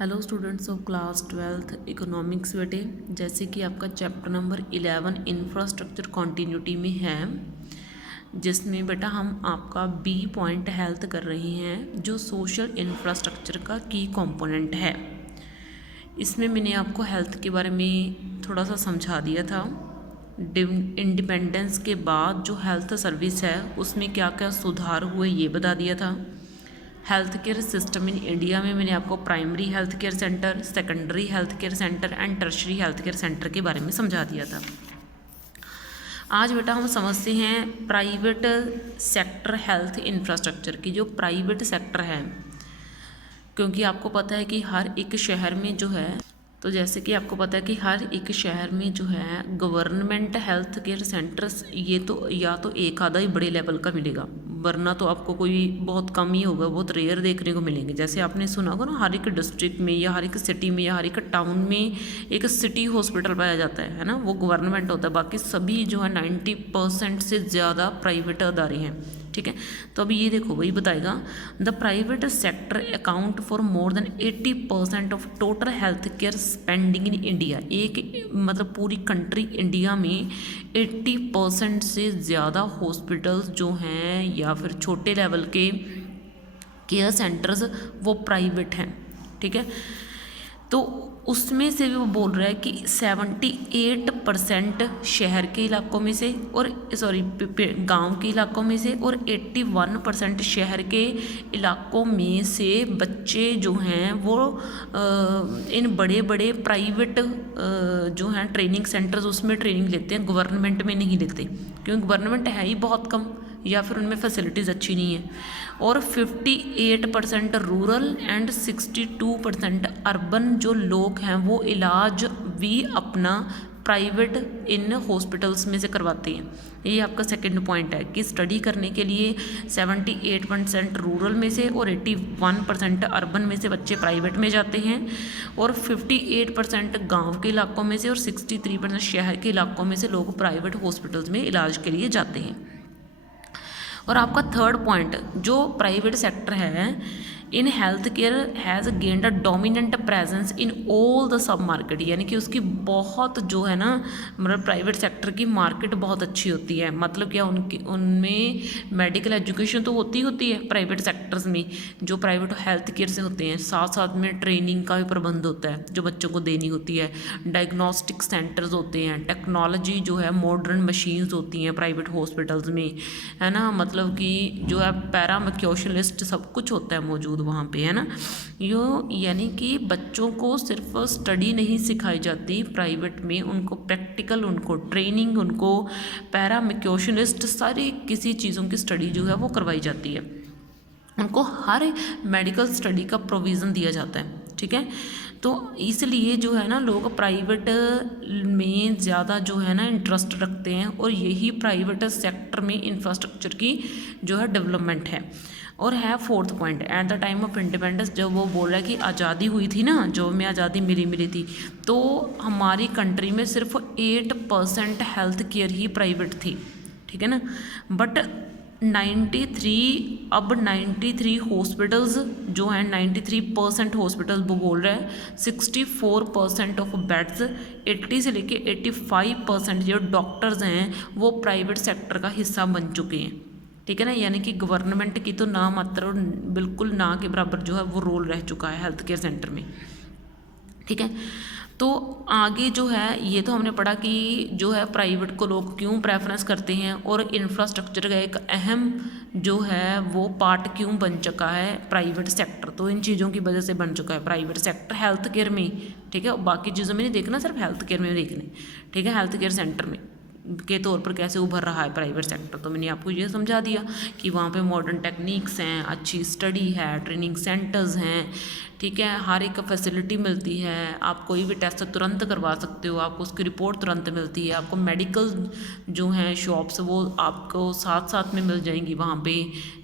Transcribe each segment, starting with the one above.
Hello students of class 12th economics बेटे, जैसे कि आपका चैप्टर नंबर 11 इंफ्रास्ट्रक्चर कॉन्टीन्यूटी में है, जिसमें बेटा हम आपका बी पॉइंट हेल्थ कर रहे हैं, जो सोशल इंफ्रास्ट्रक्चर का की कंपोनेंट है। इसमें मैंने आपको हेल्थ के बारे में थोड़ा सा समझा दिया था। इंडिपेंडेंस के बाद जो हेल्थ सर्विस है उसमें क्या क्या सुधार हुए ये बता दिया था। Health care system in India में मैंने आपको primary health care centre, secondary health care centre and tertiary health care centre के बारे में समझा दिया था। आज बेटा हम समझते हैं प्राइवेट सेक्टर हेल्थ इंफ्रास्ट्रक्चर की। जो प्राइवेट सेक्टर है, क्योंकि आपको पता है कि हर एक शहर में जो है, तो जैसे कि आपको पता है कि हर एक शहर में जो है गवर्नमेंट हेल्थ केयर सेंटर्स, ये तो या तो एक आधा ही बड़े लेवल का मिलेगा, वरना तो आपको कोई बहुत कम ही होगा, बहुत रेयर देखने को मिलेंगे। जैसे आपने सुना होगा ना, हर एक डिस्ट्रिक्ट में या हर एक सिटी में या हर एक टाउन में एक सिटी हॉस्पिटल पाया जाता है ना, वो गवर्नमेंट होता है। बाकी सभी जो है 90% से ज़्यादा प्राइवेट अदारे हैं, ठीक है। तो अभी ये देखो, वही बताएगा, the private sector account for more than 80% of total health care spending in India. एक मतलब पूरी कंट्री इंडिया में 80% से ज़्यादा हॉस्पिटल्स जो हैं या फिर छोटे लेवल के केयर सेंटर्स वो प्राइवेट हैं, ठीक है। तो उसमें से भी वो बोल रहा है कि 78% शहर के इलाकों में से, और गांव के इलाकों में से, और 81% शहर के इलाकों में से बच्चे जो हैं वो इन बड़े बड़े प्राइवेट जो हैं ट्रेनिंग सेंटर्स, उसमें ट्रेनिंग लेते हैं, गवर्नमेंट में नहीं लेते, क्योंकि गवर्नमेंट है ही बहुत कम या फिर उनमें फैसिलिटीज़ अच्छी नहीं है। और 58% रूरल एंड 62% अर्बन जो लोग हैं वो इलाज भी अपना प्राइवेट इन हॉस्पिटल्स में से करवाते हैं। ये आपका सेकंड पॉइंट है कि स्टडी करने के लिए 78% रूरल में से और 81% अर्बन में से बच्चे प्राइवेट में जाते हैं, और 58% गांव के इलाकों में से और 63% शहर के इलाकों में से लोग प्राइवेट हॉस्पिटल्स में इलाज के लिए जाते हैं। और आपका थर्ड पॉइंट, जो प्राइवेट सेक्टर है in health care has gained a dominant presence in all the sub market, यानी कि उसकी बहुत जो है ना, मतलब प्राइवेट सेक्टर की मार्केट बहुत अच्छी होती है। मतलब क्या, उनमें मेडिकल एजुकेशन तो होती है प्राइवेट सेक्टर्स में, जो प्राइवेट हेल्थ केयर से होते हैं, साथ साथ में ट्रेनिंग का भी प्रबंध होता है जो बच्चों को देनी होती है, डायग्नोस्टिक सेंटर्स होते हैं, टेक्नोलॉजी जो है, मॉडर्न मशीन्स होती हैं प्राइवेट हॉस्पिटल्स में, है ना। मतलब कि जो है पैरामेक्योशलिस्ट सब कुछ होता है मौजूद वहाँ पे, है ना। यानी कि बच्चों को सिर्फ स्टडी नहीं सिखाई जाती प्राइवेट में, उनको प्रैक्टिकल, उनको ट्रेनिंग, उनको पैरामेक्योशनिस्ट, सारी किसी चीज़ों की स्टडी जो है वो करवाई जाती है। उनको हर मेडिकल स्टडी का प्रोविज़न दिया जाता है, ठीक है। तो इसलिए जो है ना, लोग प्राइवेट में ज़्यादा जो है ना इंटरेस्ट रखते हैं, और यही प्राइवेट सेक्टर में इंफ्रास्ट्रक्चर की जो है डेवलपमेंट है। और है fourth point, at the time of independence, जब वो बोल रहा है कि आज़ादी हुई थी ना, जो में आज़ादी मिली थी, तो हमारी कंट्री में सिर्फ 8% हेल्थ केयर ही प्राइवेट थी, ठीक है ना। बट 93 हॉस्पिटल्स जो हैं, 93% हॉस्पिटल्स वो बोल रहे हैं, 64% ऑफ बेड्स, 80 से लेके 85% जो डॉक्टर्स हैं वो प्राइवेट सेक्टर का हिस्सा बन चुके हैं, ठीक है ना। यानी कि गवर्नमेंट की तो ना मात्र, बिल्कुल ना के बराबर जो है वो रोल रह चुका है हेल्थ केयर सेंटर में, ठीक है। तो आगे जो है, ये तो हमने पढ़ा कि जो है प्राइवेट को लोग क्यों प्रेफरेंस करते हैं, और इंफ्रास्ट्रक्चर का एक अहम जो है वो पार्ट क्यों बन चुका है प्राइवेट सेक्टर। तो इन चीज़ों की वजह से बन चुका है प्राइवेट सेक्टर हेल्थ केयर में, ठीक है। बाकी चीज़ों में नहीं देखना, सिर्फ हेल्थ केयर में देखना, ठीक है। हेल्थ केयर सेंटर में के तौर पर कैसे उभर रहा है प्राइवेट सेक्टर, तो मैंने आपको ये समझा दिया कि वहाँ पे मॉडर्न टेक्निक्स हैं, अच्छी स्टडी है, ट्रेनिंग सेंटर्स हैं, ठीक है, हर एक फैसिलिटी मिलती है, आप कोई भी टेस्ट तुरंत करवा सकते हो, आपको उसकी रिपोर्ट तुरंत मिलती है, आपको मेडिकल जो हैं शॉप्स वो आपको साथ साथ में मिल जाएंगी वहाँ पे,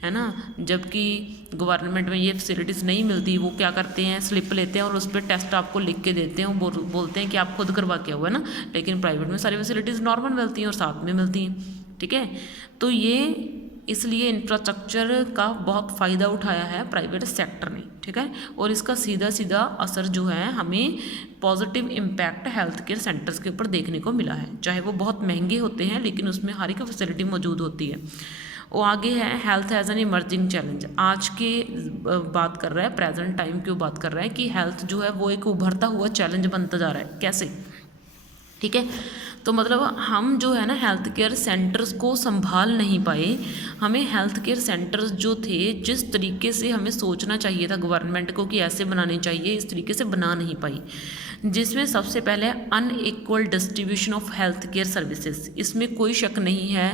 है ना। जबकि गवर्नमेंट में ये फैसिलिटीज़ नहीं मिलती, वो क्या करते हैं, स्लिप लेते हैं और उस पर टेस्ट आपको लिख के देते हैं, बोलते हैं कि आप खुद करवा के हुआ है ना। लेकिन प्राइवेट में सारी फैसिलिटीज़ नॉर्मल मिलती हैं और साथ में मिलती हैं, ठीक है। तो ये इसलिए इंफ्रास्ट्रक्चर का बहुत फ़ायदा उठाया है प्राइवेट सेक्टर ने, ठीक है। और इसका सीधा सीधा असर जो है हमें positive impact health care centres के ऊपर देखने को मिला है, चाहे वो बहुत महंगे होते हैं लेकिन उसमें हर एक फैसिलिटी मौजूद होती है। वो आगे है health as an emerging challenge. आज के बात कर रहा है, प्रेजेंट टाइम की बात कर रहा है कि हेल्थ जो है वो एक उभरता हुआ चैलेंज बनता जा रहा है। कैसे, ठीक है। तो मतलब हम जो है ना हेल्थ केयर सेंटर्स को संभाल नहीं पाए। हमें हेल्थ केयर सेंटर्स जो थे, जिस तरीके से हमें सोचना चाहिए था गवर्नमेंट को कि ऐसे बनाने चाहिए, इस तरीके से बना नहीं पाई। जिसमें सबसे पहले unequal distribution of health care services. इसमें कोई शक नहीं है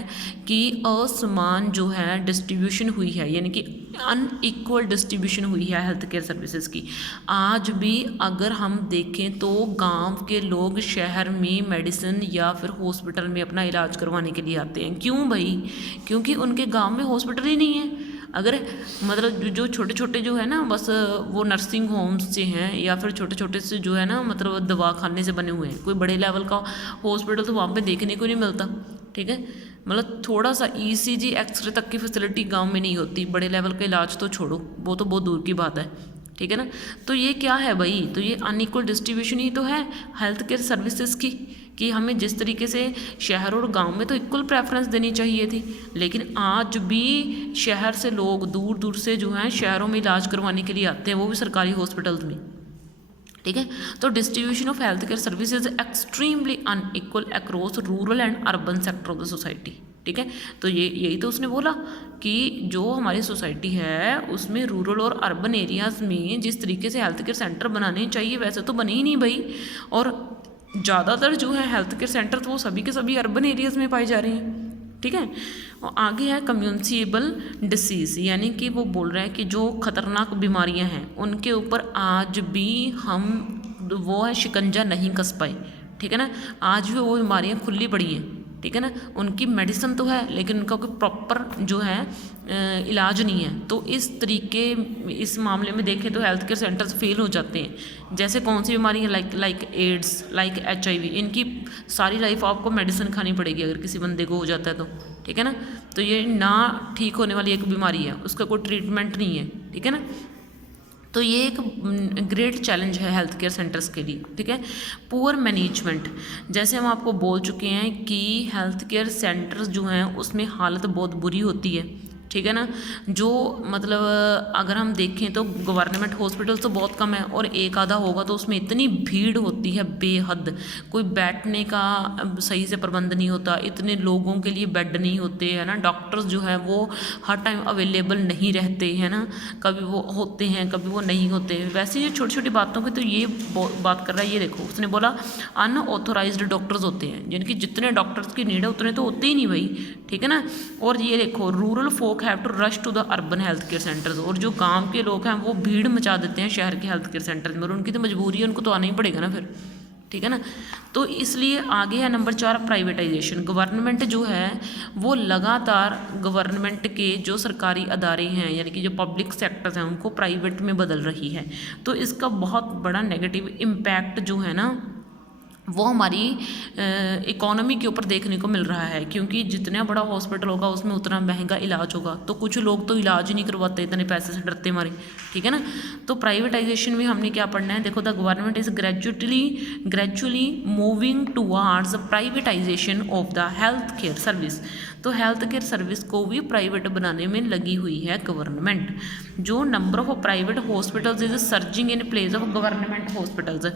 कि असमान जो है डिस्ट्रीब्यूशन हुई है, यानी कि अनइक्वल डिस्ट्रीब्यूशन हुई है हेल्थ केयर सर्विसेज की। आज भी अगर हम देखें तो गांव के लोग शहर में मेडिसिन या फिर हॉस्पिटल में अपना इलाज करवाने के लिए आते हैं। क्यों भाई? क्योंकि उनके गांव में हॉस्पिटल ही नहीं है। अगर मतलब जो छोटे छोटे जो है ना, बस वो नर्सिंग होम्स से हैं या फिर छोटे छोटे से जो है ना, मतलब दवाखाने से बने हुए हैं, कोई बड़े लेवल का हॉस्पिटल तो वहाँ पे देखने को नहीं मिलता, ठीक है। मतलब थोड़ा सा ECG एक्सरे तक की फैसिलिटी गांव में नहीं होती, बड़े लेवल का इलाज तो छोड़ो, वो तो बहुत दूर की बात है, ठीक है ना। तो ये क्या है भाई? तो ये अनइक्वल डिस्ट्रीब्यूशन ही तो है हेल्थ केयर सर्विसेज की, कि हमें जिस तरीके से शहर और गांव में तो इक्वल प्रेफरेंस देनी चाहिए थी, लेकिन आज भी शहर से लोग दूर दूर से जो हैं शहरों में इलाज करवाने के लिए आते हैं, वो भी सरकारी हॉस्पिटल्स में, ठीक है। तो distribution of health care services extremely unequal across rural and urban sector of the society, ठीक है। तो ये यही तो उसने बोला कि जो हमारी सोसाइटी है उसमें रूरल और अर्बन एरियाज़ में जिस तरीके से हेल्थ केयर सेंटर बनाने चाहिए वैसे तो बने ही नहीं भाई। और ज़्यादातर जो है हेल्थ केयर सेंटर तो वो सभी के सभी अर्बन एरियाज़ में पाए जा रहे हैं, ठीक है। और आगे है कम्युनिकेबल डिसीज़, यानी कि वो बोल रहे हैं कि जो खतरनाक बीमारियां हैं उनके ऊपर आज भी हम वो है शिकंजा नहीं कस पाए, ठीक है ना। आज भी वो बीमारियां खुली पड़ी हैं, ठीक है ना। उनकी मेडिसिन तो है लेकिन उनका कोई प्रॉपर जो है इलाज नहीं है। तो इस तरीके इस मामले में देखें तो हेल्थ केयर सेंटर्स फेल हो जाते हैं। जैसे कौन सी बीमारी है, लाइक एड्स, लाइक HIV, इनकी सारी लाइफ आपको मेडिसिन खानी पड़ेगी अगर किसी बंदे को हो जाता है तो, ठीक है ना। तो ये ना ठीक होने वाली एक बीमारी है, उसका कोई ट्रीटमेंट नहीं है, ठीक है ना। तो ये एक ग्रेट चैलेंज है हेल्थ केयर सेंटर्स के लिए, ठीक है। पुअर मैनेजमेंट, जैसे हम आपको बोल चुके हैं कि हेल्थ केयर सेंटर्स जो हैं उसमें हालत बहुत बुरी होती है, ठीक है ना। जो मतलब अगर हम देखें तो गवर्नमेंट हॉस्पिटल तो बहुत कम है और एक आधा होगा तो उसमें इतनी भीड़ होती है बेहद, कोई बैठने का सही से प्रबंध नहीं होता, इतने लोगों के लिए बेड नहीं होते, है ना। डॉक्टर्स जो है वो हर टाइम अवेलेबल नहीं रहते, है ना, कभी वो होते हैं कभी वो नहीं होते। वैसे ये छोटी छोटी बातों की तो ये बात कर रहा है। ये देखो उसने बोला अनऑथोराइज्ड डॉक्टर्स होते हैं, यानी कि जितने डॉक्टर्स की नीड है उतने तो होते ही नहीं भाई, ठीक है ना। और ये देखो rural folk have to rush to the urban health care centres, और जो गांव के लोग हैं वो भीड़ मचा देते हैं शहर के हेल्थ केयर सेंटर्स में, और उनकी तो मजबूरी है, उनको तो आना ही पड़ेगा ना फिर, ठीक है ना। तो इसलिए आगे है नंबर 4 प्राइवेटाइजेशन। गवर्नमेंट जो है वो लगातार गवर्नमेंट के जो सरकारी अदारे हैं यानी कि जो पब्लिक सेक्टर्स हैं उनको प्राइवेट में बदल रही है। तो इसका बहुत बड़ा नेगेटिव इम्पैक्ट जो है ना वो हमारी इकोनॉमी के ऊपर देखने को मिल रहा है, क्योंकि जितना बड़ा हॉस्पिटल होगा उसमें उतना महंगा इलाज होगा। तो कुछ लोग तो इलाज ही नहीं करवाते, इतने पैसे से डरते मारे, ठीक है ना। तो प्राइवेटाइजेशन में हमने क्या पढ़ना है, देखो the government is gradually moving towards privatisation of the health care service. तो हेल्थ केयर सर्विस को भी प्राइवेट बनाने में लगी हुई है गवर्नमेंट। जो number of private hospitals is surging in place of government hospitals.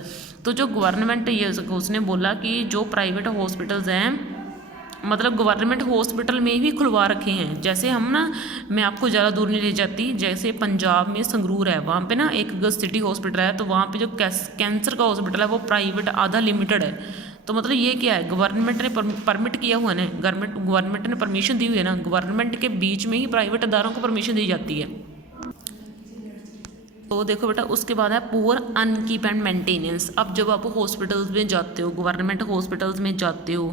तो जो गवर्नमेंट ये उसने बोला कि जो प्राइवेट हॉस्पिटल्स हैं मतलब गवर्नमेंट हॉस्पिटल में भी खुलवा रखे हैं। जैसे हम ना, मैं आपको ज़्यादा दूर नहीं ले जाती, जैसे पंजाब में संगरूर है, वहाँ पे ना एक सिटी हॉस्पिटल है, तो वहाँ पे जो कैंसर का हॉस्पिटल है वो प्राइवेट आधा लिमिटेड है। तो मतलब ये क्या है, गवर्नमेंट ने परमिट किया हुआ है, गवर्नमेंट ने परमिशन दी हुई है ना, गवर्नमेंट के बीच में ही प्राइवेट अदारों को परमिशन दी जाती है। तो देखो बेटा उसके बाद है पुअर अनकीप एंड मेंटेनेंस। अब जब आप हॉस्पिटल्स में जाते हो, गवर्नमेंट हॉस्पिटल्स में जाते हो,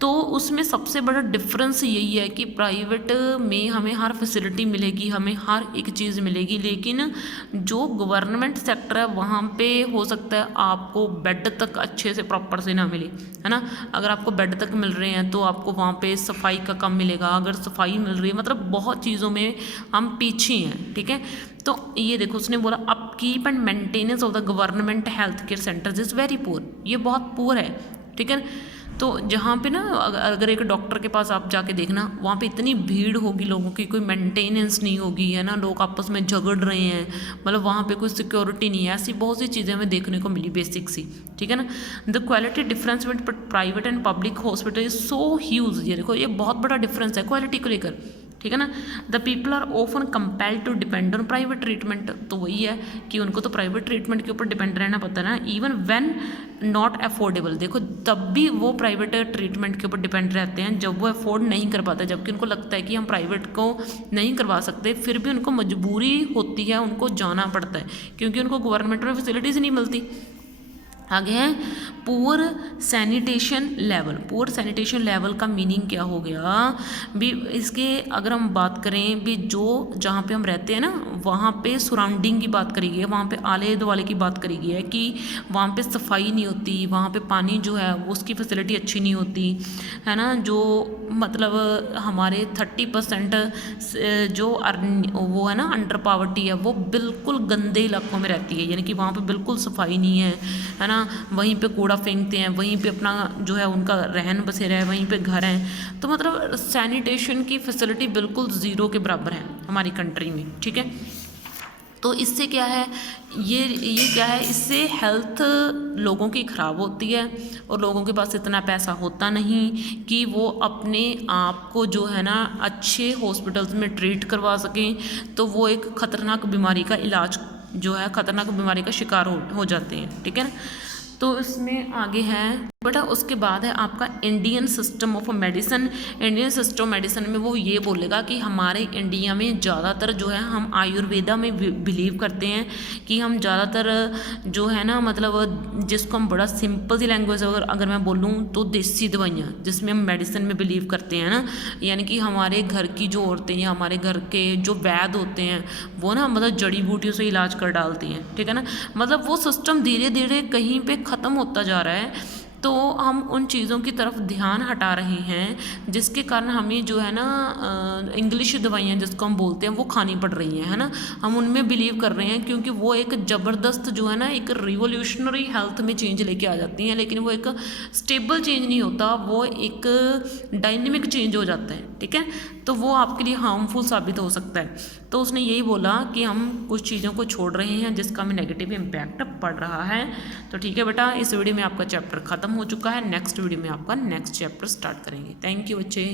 तो उसमें सबसे बड़ा डिफरेंस यही है कि प्राइवेट में हमें हर फैसिलिटी मिलेगी, हमें हर एक चीज़ मिलेगी, लेकिन जो गवर्नमेंट सेक्टर है वहाँ पे हो सकता है आपको बेड तक अच्छे से प्रॉपर से ना मिले, है ना। अगर आपको बेड तक मिल रहे हैं तो आपको वहाँ पे सफाई का कम मिलेगा, अगर सफाई मिल रही है, मतलब बहुत चीज़ों में हम पीछे हैं, ठीक है। तो ये देखो उसने बोला upkeep and maintenance of the government health care centres is very poor, ये बहुत पुअर है, ठीक है। तो जहाँ पे ना अगर एक डॉक्टर के पास आप जाके देखना, वहाँ पे इतनी भीड़ होगी लोगों की, कोई मेंटेनेंस नहीं होगी, है ना, लोग आपस में झगड़ रहे हैं, मतलब वहाँ पे कोई सिक्योरिटी नहीं है, ऐसी बहुत सी चीज़ें हमें देखने को मिली बेसिक सी, ठीक है ना। The quality difference with private and public hospital is so huge, ये देखो ये बहुत बड़ा डिफरेंस है क्वालिटी को लेकर, ठीक है ना। The people are often compelled to depend on private treatment, तो वही है कि उनको तो प्राइवेट ट्रीटमेंट के ऊपर डिपेंड रहना पड़ता है ना, इवन व्हेन नॉट अफोर्डेबल, देखो तब भी वो प्राइवेट ट्रीटमेंट के ऊपर डिपेंड रहते हैं जब वो अफोर्ड नहीं कर पाते, जबकि उनको लगता है कि हम प्राइवेट को नहीं करवा सकते, फिर भी उनको मजबूरी होती है, उनको जाना पड़ता है क्योंकि उनको गवर्नमेंट में फैसिलिटीज़ नहीं मिलती। आगे है poor sanitation level. Poor sanitation level का मीनिंग क्या हो गया भी, इसके अगर हम बात करें भी जो जहाँ पे हम रहते हैं ना वहाँ पे सराउंडिंग की बात करी गई है, वहाँ पे आले दुआले की बात करी गई है कि वहाँ पे सफाई नहीं होती, वहाँ पे पानी जो है वो उसकी फैसिलिटी अच्छी नहीं होती, है ना। जो मतलब हमारे 30% जो वो है ना अंडर पावर्टी है वो बिल्कुल गंदे इलाकों में रहती है, यानी कि वहाँ पे बिल्कुल सफाई नहीं है ना, वहीं पे कूड़ा फेंकते हैं, वहीं पे अपना जो है उनका रहन बसेरा है, वहीं पे घर हैं, तो मतलब सैनिटेशन की फैसिलिटी बिल्कुल ज़ीरो के बराबर है हमारी कंट्री में, ठीक है। तो इससे क्या है, ये क्या है, इससे हेल्थ लोगों की ख़राब होती है और लोगों के पास इतना पैसा होता नहीं कि वो अपने आप को जो है ना अच्छे हॉस्पिटल्स में ट्रीट करवा सकें, तो वो एक ख़तरनाक बीमारी का इलाज जो है ख़तरनाक बीमारी का शिकार हो जाते हैं, ठीक है ना। तो इसमें आगे है बेटा, उसके बाद है आपका Indian system of medicine. Indian system of medicine में वो ये बोलेगा कि हमारे इंडिया में ज़्यादातर जो है हम आयुर्वेदा में बिलीव करते हैं, कि हम ज़्यादातर जो है ना मतलब जिसको हम बड़ा सिंपल सी लैंग्वेज अगर मैं बोलूँ तो देसी दवाइयाँ, जिसमें हम मेडिसिन में बिलीव करते हैं ना, यानी कि हमारे घर की जो औरतें या हमारे घर के जो वैद्य होते हैं वो ना मतलब जड़ी बूटियों से इलाज कर डालती हैं, ठीक है ना। मतलब वो सिस्टम धीरे धीरे कहीं पे ख़त्म होता जा रहा है, तो हम उन चीज़ों की तरफ ध्यान हटा रहे हैं जिसके कारण हमें जो है ना इंग्लिश दवाइयाँ जिसको हम बोलते हैं वो खानी पड़ रही हैं, है ना। हम उनमें बिलीव कर रहे हैं क्योंकि वो एक ज़बरदस्त जो है ना एक रिवोल्यूशनरी हेल्थ में चेंज लेके आ जाती हैं, लेकिन वो एक स्टेबल चेंज नहीं होता, वो एक डायनेमिक चेंज हो जाता है, ठीक है। तो वो आपके लिए हार्मफुल साबित हो सकता है। तो उसने यही बोला कि हम कुछ चीज़ों को छोड़ रहे हैं जिसका हमें नेगेटिव इम्पैक्ट पड़ रहा है। तो ठीक है बेटा, इस वीडियो में आपका चैप्टर ख़त्म हो चुका है, नेक्स्ट वीडियो में आपका नेक्स्ट चैप्टर स्टार्ट करेंगे। थैंक यू बच्चे।